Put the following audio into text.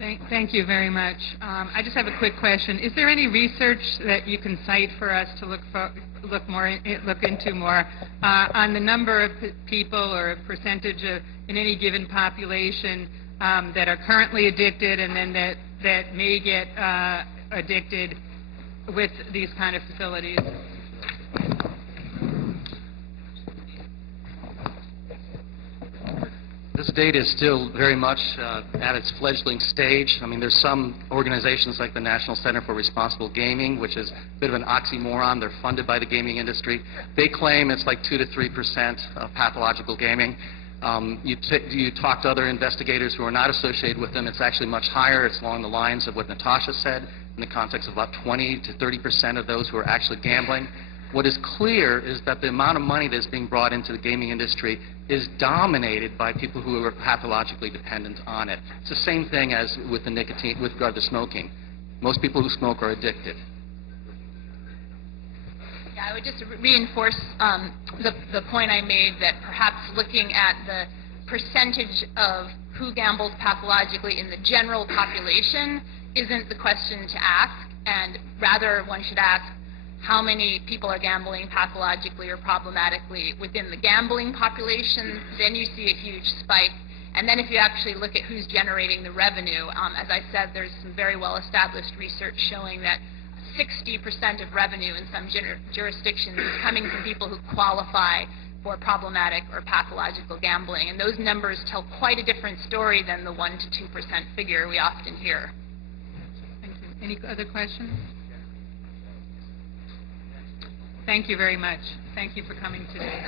Thank you very much. I just have a quick question. Is there any research that you can cite for us to look into more on the number of people or percentage in any given population that are currently addicted and then that may get addicted with these kind of facilities? This data is still very much at its fledgling stage. I mean, there's some organizations like the National Center for Responsible Gaming, which is a bit of an oxymoron. They're funded by the gaming industry. They claim it's like 2 to 3% of pathological gaming. You talk to other investigators who are not associated with them, it's actually much higher. It's along the lines of what Natasha said in the context of about 20 to 30% of those who are actually gambling. What is clear is that the amount of money that's being brought into the gaming industry is dominated by people who are pathologically dependent on it. It's the same thing as with the nicotine, with regard to smoking. Most people who smoke are addicted. Yeah, I would just reinforce the point I made that perhaps looking at the percentage of who gambles pathologically in the general population isn't the question to ask, and rather one should ask, how many people are gambling pathologically or problematically within the gambling population? Then you see a huge spike. And then if you actually look at who's generating the revenue, as I said, there's some very well-established research showing that 60% of revenue in some jurisdictions is coming from people who qualify for problematic or pathological gambling. And those numbers tell quite a different story than the 1 to 2% figure we often hear. Thank you. Any other questions? Thank you very much. Thank you for coming today.